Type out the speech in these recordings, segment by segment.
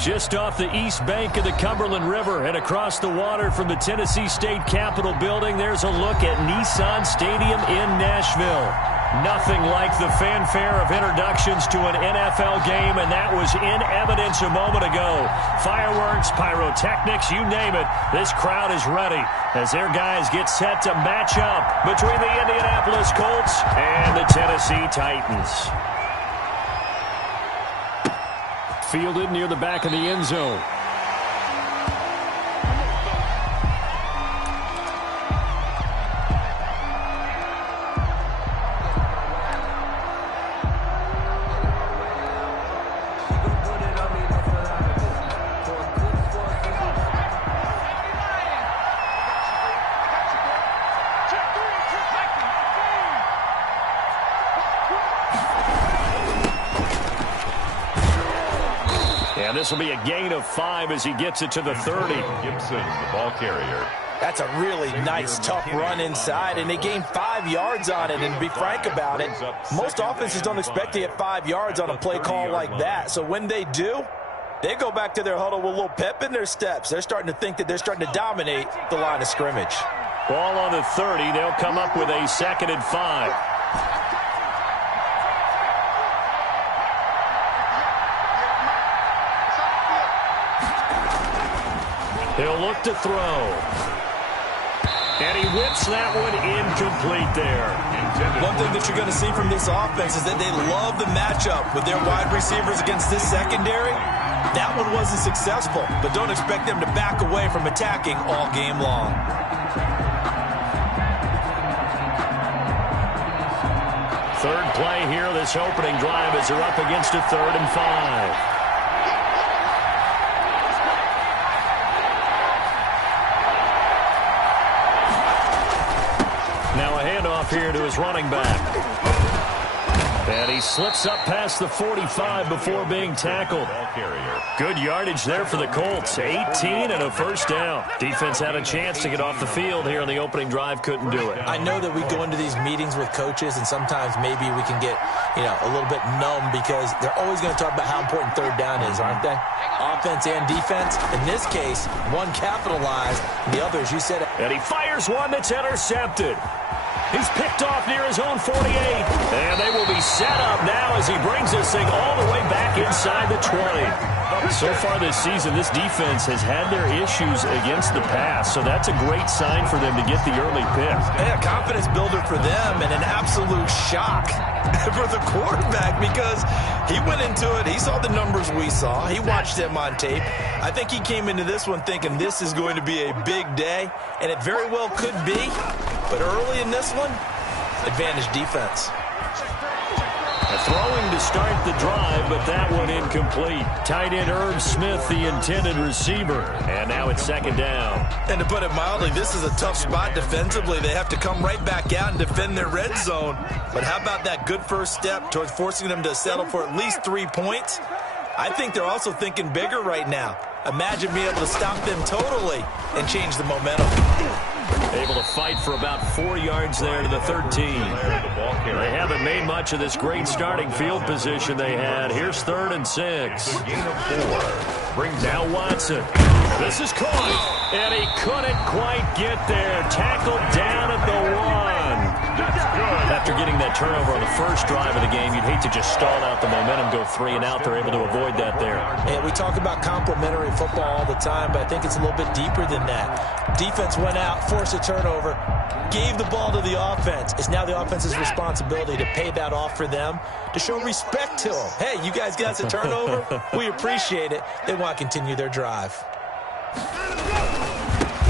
Just off the east bank of the Cumberland River and across the water from the Tennessee State Capitol building, there's a look at Nissan Stadium in Nashville. Nothing like the fanfare of introductions to an NFL game, and that was in evidence a moment ago. Fireworks, pyrotechnics, you name it. This crowd is ready as their guys get set to match up between the Indianapolis Colts and the Tennessee Titans. Fielded near the back of the end zone. And this will be a gain of 5 as he gets it to the 30. Gibson, the ball carrier. That's a really nice, tough run inside, and they gained 5 yards on it. And to be frank about it, most offenses don't expect to get 5 yards on a play call like that. So when they do, they go back to their huddle with a little pep in their steps. They're starting to think that they're starting to dominate the line of scrimmage. Ball on the 30. They'll come up with a 2nd and 5. He'll look to throw. And he whips that one incomplete there. One thing that you're going to see from this offense is that they love the matchup with their wide receivers against this secondary. That one wasn't successful, but don't expect them to back away from attacking all game long. Third play here, this opening drive as they're up against a 3rd and 5. Now a handoff here to his running back. And he slips up past the 45 before being tackled. Good yardage there for the Colts. 18 and a first down. Defense had a chance to get off the field here on the opening drive. Couldn't do it. I know that we go into these meetings with coaches, and sometimes maybe we can get, a little bit numb because they're always going to talk about how important 3rd down is, aren't they? Offense and defense. In this case, one capitalized, the other, as you said. And he fires one that's intercepted. He's picked off near his own 48. And they will be set up now as he brings this thing all the way back inside the 20. So far this season, this defense has had their issues against the pass, so that's a great sign for them to get the early pick. Yeah, confidence builder for them and an absolute shock for the quarterback because he went into it. He saw the numbers we saw. He watched them on tape. I think he came into this one thinking this is going to be a big day, and it very well could be. But early in this one, advantage defense. Throwing to start the drive, but that one incomplete. Tight end Irv Smith, the intended receiver. And now it's 2nd down. And to put it mildly, this is a tough spot defensively. They have to come right back out and defend their red zone. But how about that good first step towards forcing them to settle for at least 3 points? I think they're also thinking bigger right now. Imagine being able to stop them totally and change the momentum. Able to fight for about 4 yards there to the 13. They haven't made much of this great starting field position they had. Here's 3rd and 6. Gain of 4. Brings now Watson. This is caught. And he couldn't quite get there. Tackled down at the 1. After getting that turnover on the first drive of the game, you'd hate to just stall out the momentum, go 3 and out. They're able to avoid that there. And we talk about complementary football all the time, but I think it's a little bit deeper than that. Defense went out, forced a turnover, gave the ball to the offense. It's now the offense's responsibility to pay that off for them, to show respect to them. Hey, you guys got us a turnover? We appreciate it. They want to continue their drive.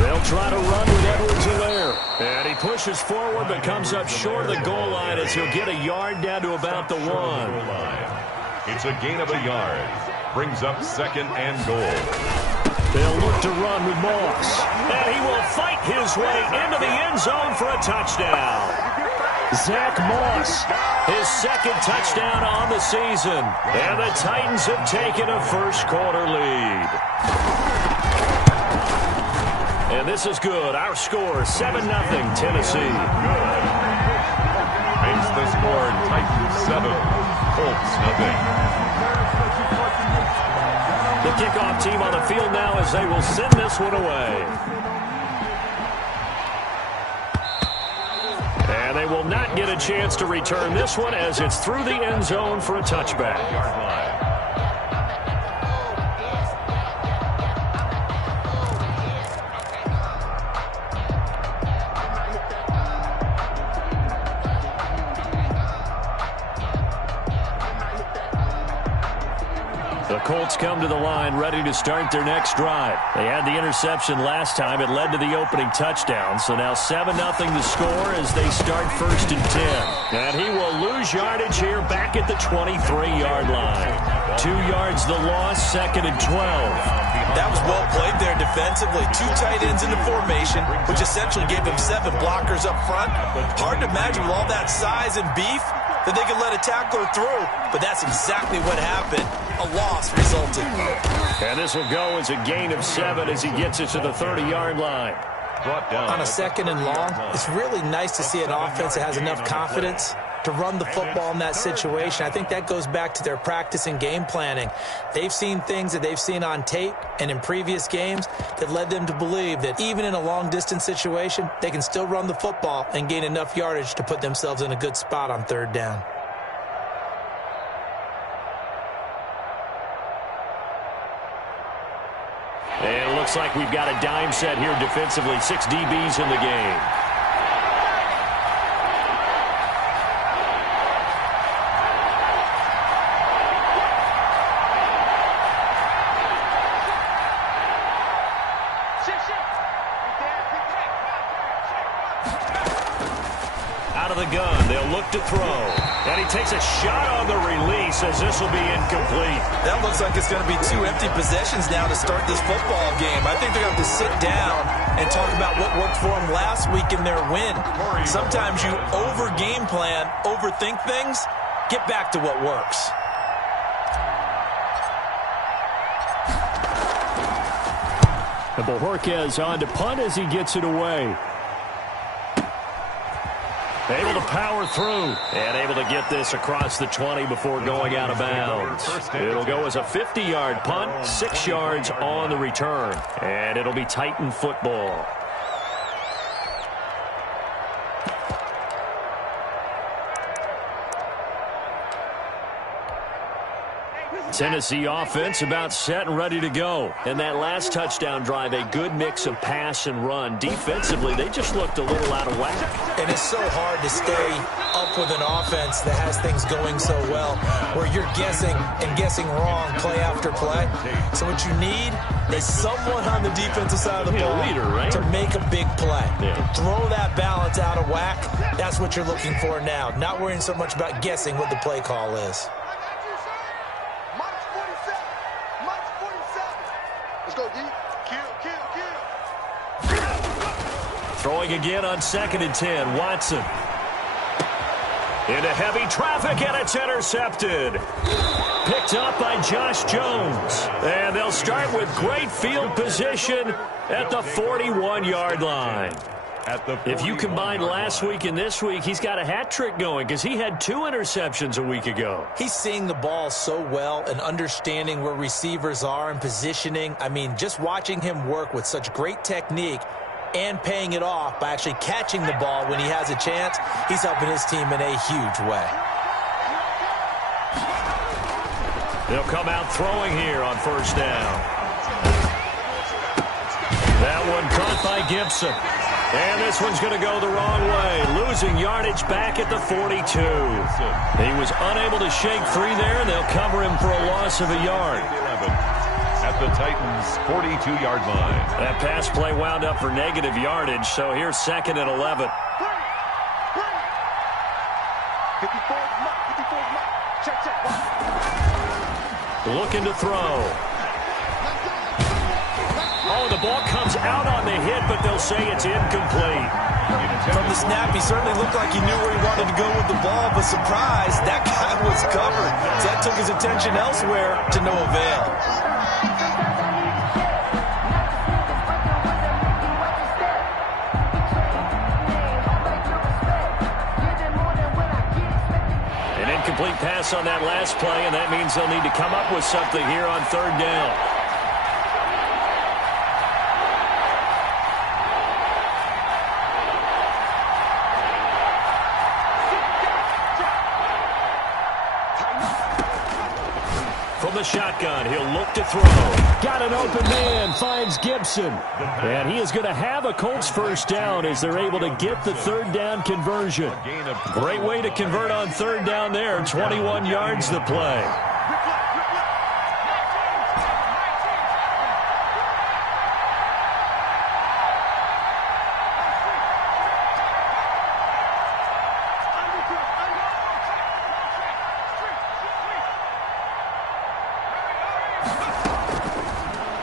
They'll try to run with Edwards-Helaire. And he pushes forward but comes up short of the goal line as he'll get a yard down to about the 1. It's a gain of a yard. Brings up 2nd and goal. They'll look to run with Moss. And he will fight his way into the end zone for a touchdown. Zach Moss, his 2nd touchdown on the season. And the Titans have taken a first-quarter lead. And this is good. Our score, 7-0 Tennessee. Good. Makes the score Titans 7, Colts 0. The the kickoff team on the field now as they will send this one away. And they will not get a chance to return this one as it's through the end zone for a touchback. Yard line. The Colts come to the line ready to start their next drive. They had the interception last time. It led to the opening touchdown. So now 7-0 the score as they start 1st and 10. And he will lose yardage here back at the 23-yard line. 2 yards the loss, 2nd and 12. That was well played there defensively. 2 tight ends in the formation, which essentially gave him 7 blockers up front. Hard to imagine with all that size and beef that they could let a tackler through, but that's exactly what happened. A loss resulted. And this will go as a gain of 7 as he gets it to the 30-yard line. Brought down. On a 2nd and long, it's really nice to see an offense that has enough confidence to run the football in that situation. I think that goes back to their practice and game planning. They've seen things that they've seen on tape and in previous games that led them to believe that even in a long-distance situation, they can still run the football and gain enough yardage to put themselves in a good spot on 3rd down. And it looks like we've got a dime set here defensively. 6 DBs in the game. Out of the gun, they'll look to throw. And he takes a shot on the release as this will be incomplete. That looks like it's going to be 2 empty possessions now to start this football game. I think they're going to have to sit down and talk about what worked for them last week in their win. Sometimes you over-game plan, overthink things, get back to what works. And Bojorquez on to punt as he gets it away. Able to power through and able to get this across the 20 before going out of bounds. It'll go as a 50-yard punt, 6 yards on the return, and it'll be Titan football. Tennessee offense about set and ready to go. And that last touchdown drive, a good mix of pass and run. Defensively, they just looked a little out of whack. And it's so hard to stay up with an offense that has things going so well, where you're guessing and guessing wrong play after play. So what you need is someone on the defensive side of the ball leader, right? to make a big play. Throw that balance out of whack. That's what you're looking for now. Not worrying so much about guessing what the play call is. Throwing again on 2nd and 10. Watson. Into heavy traffic, and it's intercepted. Picked up by Josh Jones. And they'll start with great field position at the 41-yard line. If you combine last week and this week, he's got a hat trick going because he had 2 interceptions a week ago. He's seeing the ball so well and understanding where receivers are and positioning. I mean, just watching him work with such great technique and paying it off by actually catching the ball when he has a chance, he's helping his team in a huge way. They'll come out throwing here on 1st down. That one caught by Gibson. And this one's going to go the wrong way, losing yardage back at the 42. He was unable to shake free there, and they'll cover him for a loss of a yard. At the Titans' 42-yard line. That pass play wound up for negative yardage, so here's 2nd and 11. Looking to throw. Oh, the ball comes out on the hit, but they'll say it's incomplete. From the snap, he certainly looked like he knew where he wanted to go with the ball, but surprise, that guy was covered. So that took his attention elsewhere to no avail. An incomplete pass on that last play, and that means they'll need to come up with something here on 3rd down. the shotgun. He'll look to throw. Got an open man. Finds Gibson. And he is going to have a Colts first down as they're able to get the third down conversion. Great way to convert on third down there. 21 yards the play.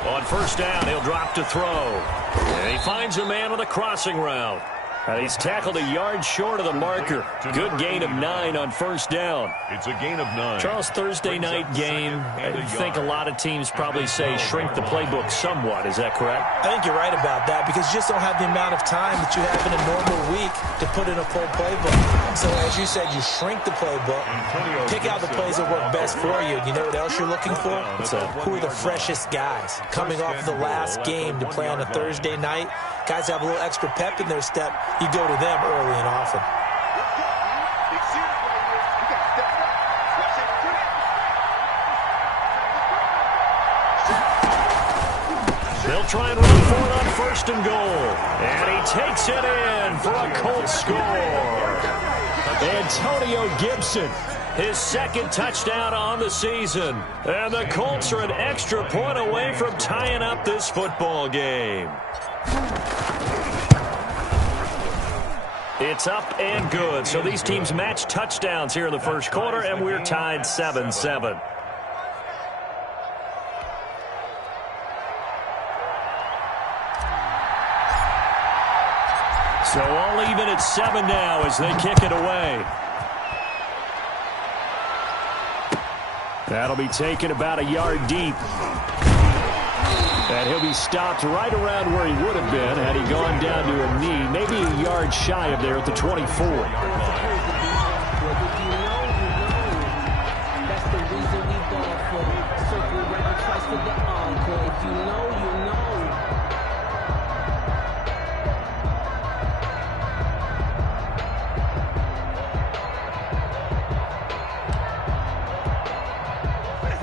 On first down, he'll drop to throw. And he finds a man on the crossing route. And he's tackled a yard short of the marker. Good gain of 9 on first down. It's a gain of 9. Charles, Thursday night game, I think a lot of teams probably say shrink the playbook somewhat. Is that correct? I think you're right about that because you just don't have the amount of time that you have in a normal week to put in a full playbook. So as you said, you shrink the playbook, pick out the plays that work best for you. You know what else you're looking for? Who are the freshest guys coming off the last game to play on a Thursday night? Guys have a little extra pep in their step. You go to them early and often. They'll try and run for it on first and goal. And he takes it in for a Colts score. Antonio Gibson, his second touchdown on the season. And the Colts are an extra point away from tying up this football game. It's up and good. So these teams match touchdowns here in the first quarter, and we're tied 7-7. So all even at 7 now as they kick it away. That'll be taken about a yard deep. And he'll be stopped right around where he would have been had he gone down to a knee, maybe a yard shy of there at the 24. That's the reason we ball for. Circle round twice for the encore. If you know, you know.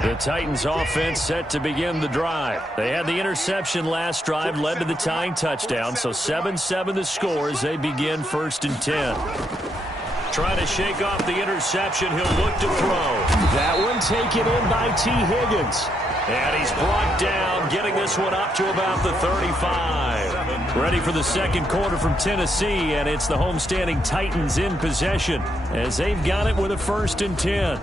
The Titans offense set to begin the drive. They had the interception last drive, led to the tying touchdown, so 7-7 the score as they begin first and 10. Trying to shake off the interception, he'll look to throw. That one taken in by T. Higgins. And he's brought down, getting this one up to about the 35. Ready for the second quarter from Tennessee, and it's the homestanding Titans in possession as they've got it with a first and 10.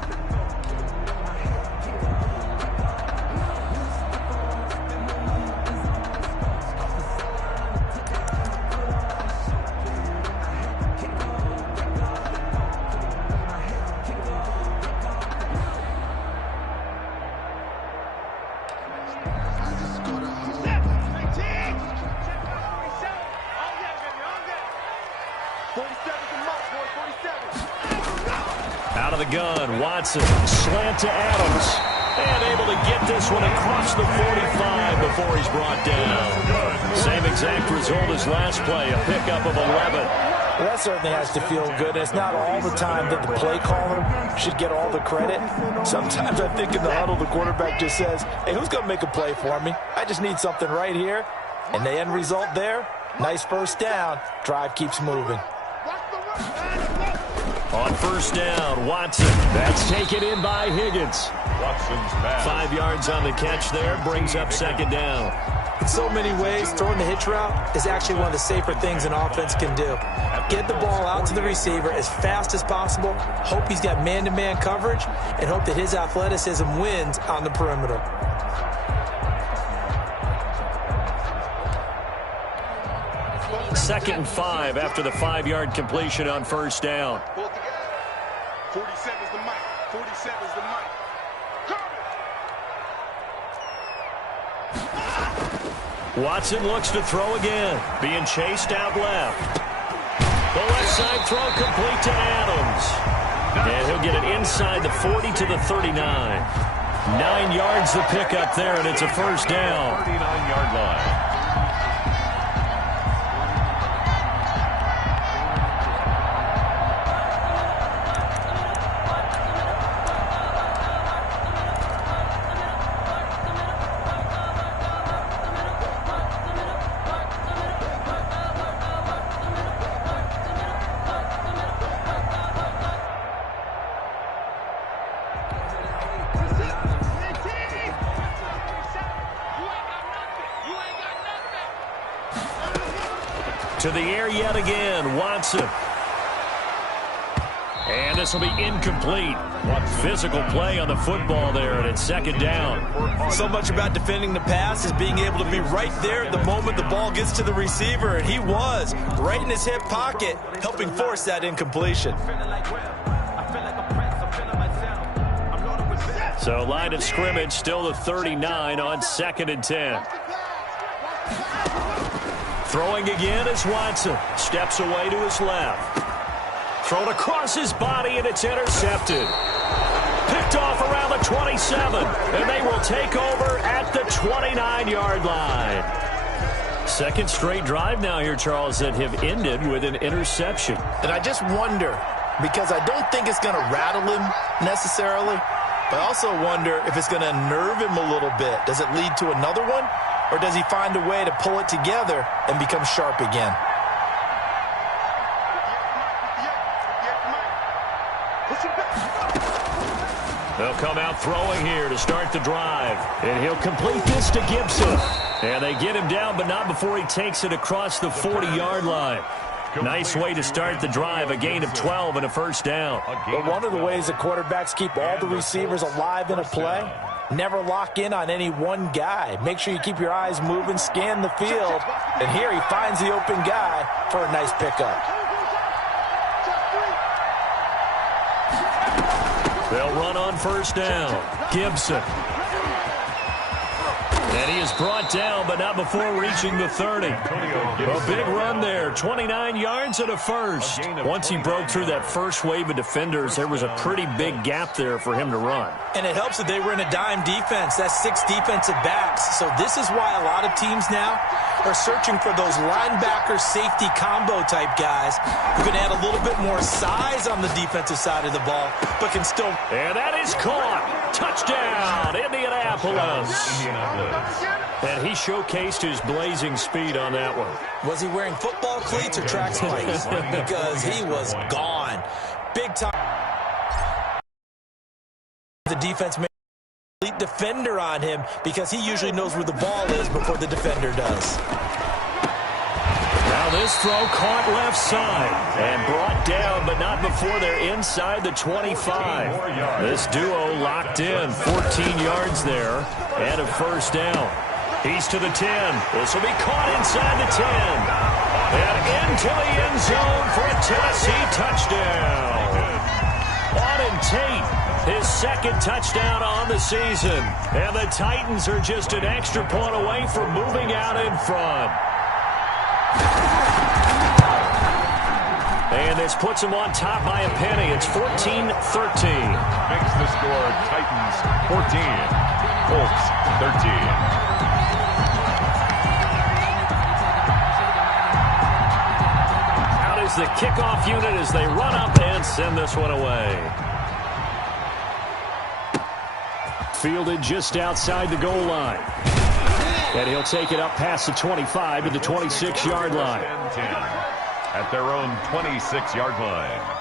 Out of the gun, Watson, slant to Adams, and able to get this one across the 45 before he's brought down. Same exact result as last play, a pickup of 11. Well, that certainly has to feel good. It's not all the time that the play caller should get all the credit. Sometimes I think in the huddle, the quarterback just says, hey, who's going to make a play for me? I just need something right here. And the end result there, nice first down. Drive keeps moving. On first down, Watson. That's taken in by Higgins. Watson's pass. 5 yards on the catch there, brings up second down. In so many ways, throwing the hitch route is actually one of the safer things an offense can do. Get the ball out to the receiver as fast as possible, hope he's got man-to-man coverage, and hope that his athleticism wins on the perimeter. Second and 5 after the 5-yard completion on first down. 47's the mic. 47's the mic. Watson looks to throw again. Being chased out left. The left side throw complete to Adams. And he'll get it inside the 40 to the 39. 9 yards the pickup there, and it's a first down. 39-yard line. To the air yet again, Watson. And this will be incomplete. Physical play on the football there, and it's second down. So much about defending the pass is being able to be right there at the moment the ball gets to the receiver, and he was right in his hip pocket, helping force that incompletion. So line of scrimmage still the 39 on 2nd and 10. Throwing again is Watson. Steps away to his left. Thrown across his body, and it's intercepted. Picked off around the 27, and they will take over at the 29-yard line. Second straight drive now here, Charles, that have ended with an interception. And I just wonder, because I don't think it's going to rattle him necessarily, but I also wonder if it's going to unnerve him a little bit. Does it lead to another one, or does he find a way to pull it together and become sharp again? They'll come out throwing here to start the drive. And he'll complete this to Gibson. And they get him down, but not before he takes it across the 40-yard line. Nice way to start the drive, a gain of 12 and a first down. But one of the ways that quarterbacks keep all the receivers alive in a play, never lock in on any one guy. Make sure you keep your eyes moving, scan the field. And here he finds the open guy for a nice pickup. They'll run on first down. Gibson. And he is brought down, but not before reaching the 30. A big run there, 29 yards and a first. Once he broke through that first wave of defenders, there was a pretty big gap there for him to run. And it helps that they were in a dime defense. That's 6 defensive backs. So this is why a lot of teams now are searching for those linebacker safety combo type guys who can add a little bit more size on the defensive side of the ball, but can still... And that is caught. Touchdown, Indianapolis. And he showcased his blazing speed on that one. Was he wearing football cleats or track spikes? Because he was gone. Big time. The defense made a complete defender on him because he usually knows where the ball is before the defender does. Now this throw caught left side and brought down, but not before they're inside the 25. This duo locked in, 14 yards there and a first down. He's to the 10. This will be caught inside the 10. And into the end zone for a Tennessee touchdown. Auden Tate, his second touchdown on the season. And the Titans are just an extra point away from moving out in front. And this puts them on top by a penny. It's 14-13. Makes the score Titans 14, Colts 13. The kickoff unit as they run up and send this one away. Fielded just outside the goal line. And he'll take it up past the 25 to the 26-yard line. 10 at their own 26-yard line.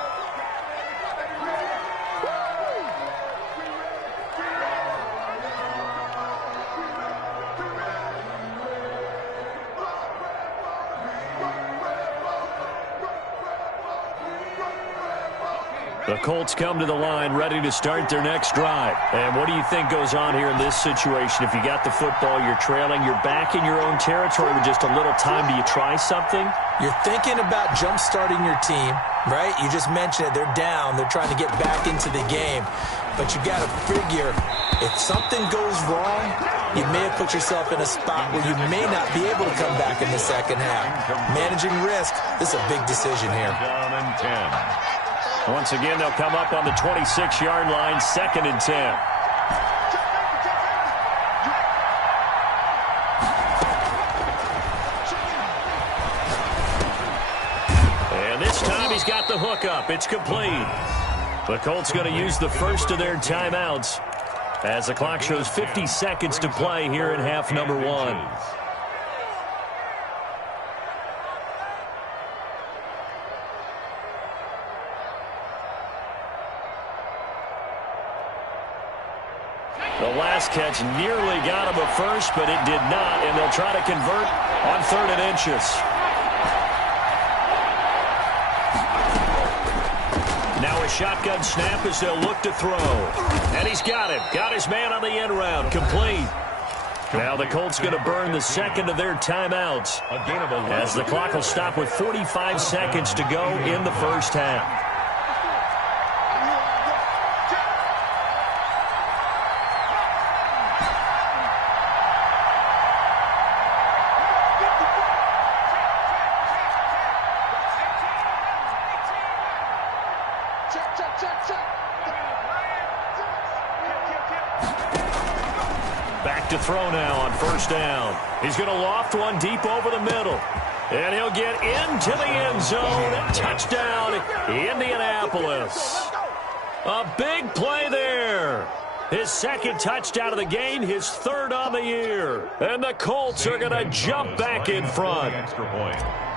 The Colts come to the line ready to start their next drive. And what do you think goes on here in this situation? If you got the football, you're trailing, you're back in your own territory with just a little time. Do you try something? You're thinking about jump-starting your team, right? You just mentioned it. They're down. They're trying to get back into the game. But you got to figure, if something goes wrong, you may have put yourself in a spot where you may not be able to come back in the second half. Managing risk, this is a big decision here. Down and 10. Once again, they'll come up on the 26-yard line, 2nd and 10. And this time he's got the hook up. It's complete. The Colts going to use the first of their timeouts as the clock shows 50 seconds to play here in half number 1. The last catch nearly got him a first, but it did not, and they'll try to convert on 3rd and inches. Now a shotgun snap as they'll look to throw. And he's got him. Got his man on the end round. Complete. Now the Colts going to burn the second of their timeouts as the clock will stop with 45 seconds to go in the first half. Back to throw now on first down. He's going to loft one deep over the middle. And he'll get into the end zone. Touchdown, Indianapolis. A big play there. His second touchdown of the game, his third on the year. And the Colts are going to jump back in front. Extra point.